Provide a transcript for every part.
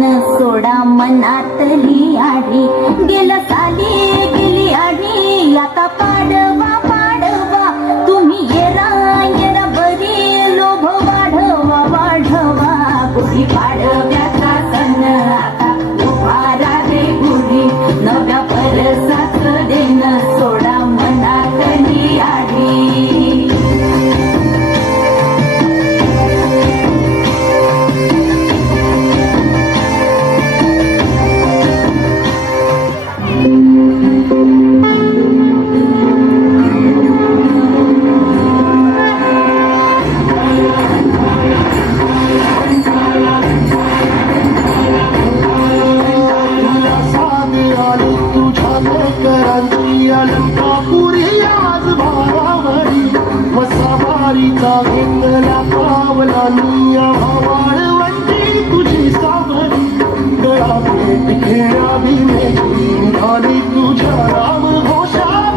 सोडा मनातली आढी गेलं साली गेली आढी आता पाडवा पाडवा तुम्ही येरा येरा बरी लोभ वाढवा वाढवा गुढी पाडव्याचा सण आता उभारा रे गुढी नव्या परसाच देण सोडा मनातली आढी घेतला पावला निया भावाळवंती तुझी सावरी गळा भेट घेण्या भीमेची झाली तुझ्या राम घोषात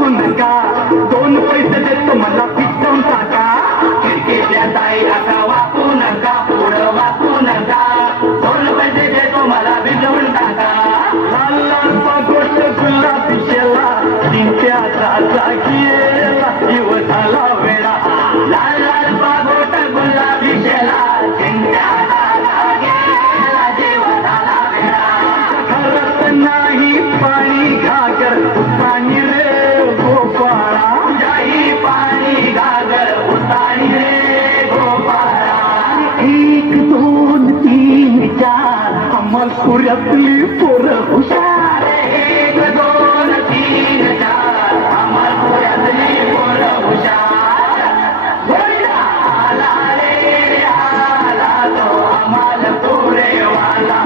दोन पैसे देतो मला पिटवून टाका खिडकीतल्या ताई आता वाकू नका पुढं वाकू नका दोन पैसे देतो मला भिजवून टाका लाल लाल गोष्ट गुलाबी शेला चिंत्याचा जागीला जीव झाला वेळा लाल लाल गोष्ट गुलाबी शेला चिंत्याचा जागीला जीव झाला वेळा खरंच नाही पाणी घागर पाणी रे गोपाळा जाई पाणी घागर उताणी रे गोपाळा 1 2 3 4 अमरपुरातली पोरं हुशार 1 2 3 4 अमरपुरातली पोरं हुशार आला रे आला तो अमरपुरेवाला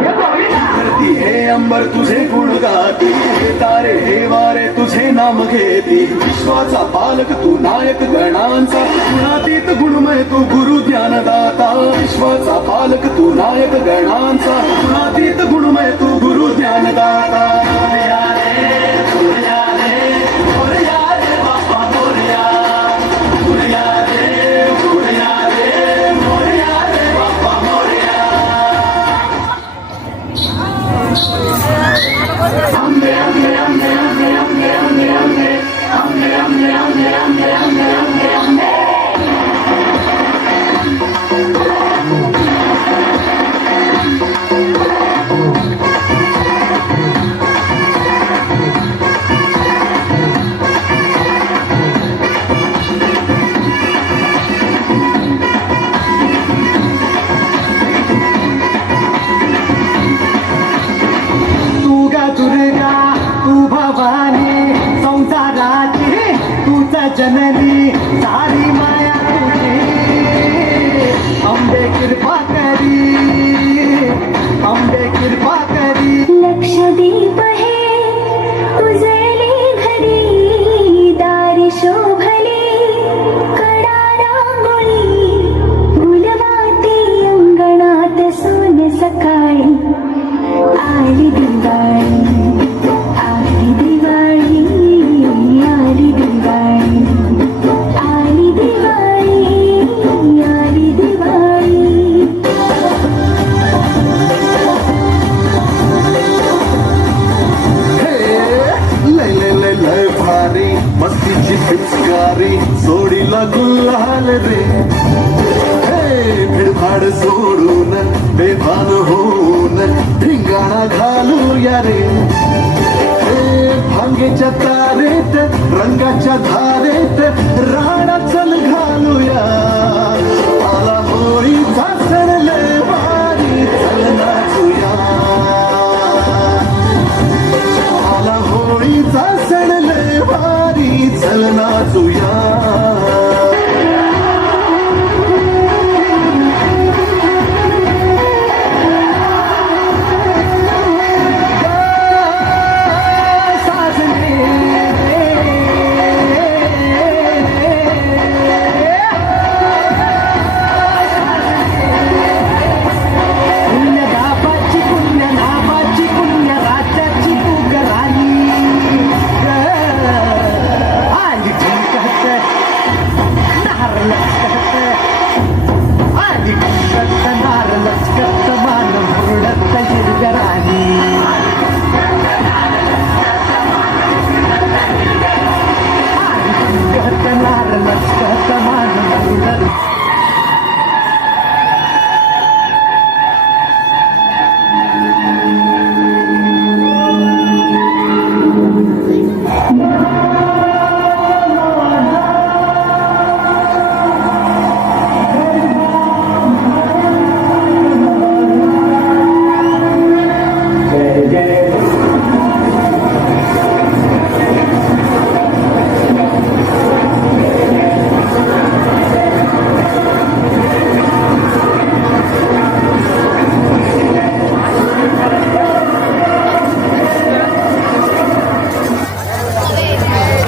हे अंबर तुझे गुण गाती हे तारे हे वारे तुझे नाम घेती विश्वाचा पालक तू नायक गणांचा गुणातीत गुणमय तू गुरु ज्ञानदाता विश्वाचा पालक तू नायक गणांचा गुणातीत गुणमय तू गुरु ज्ञानदाता जननी सारी माया तुझी अंबे कृपा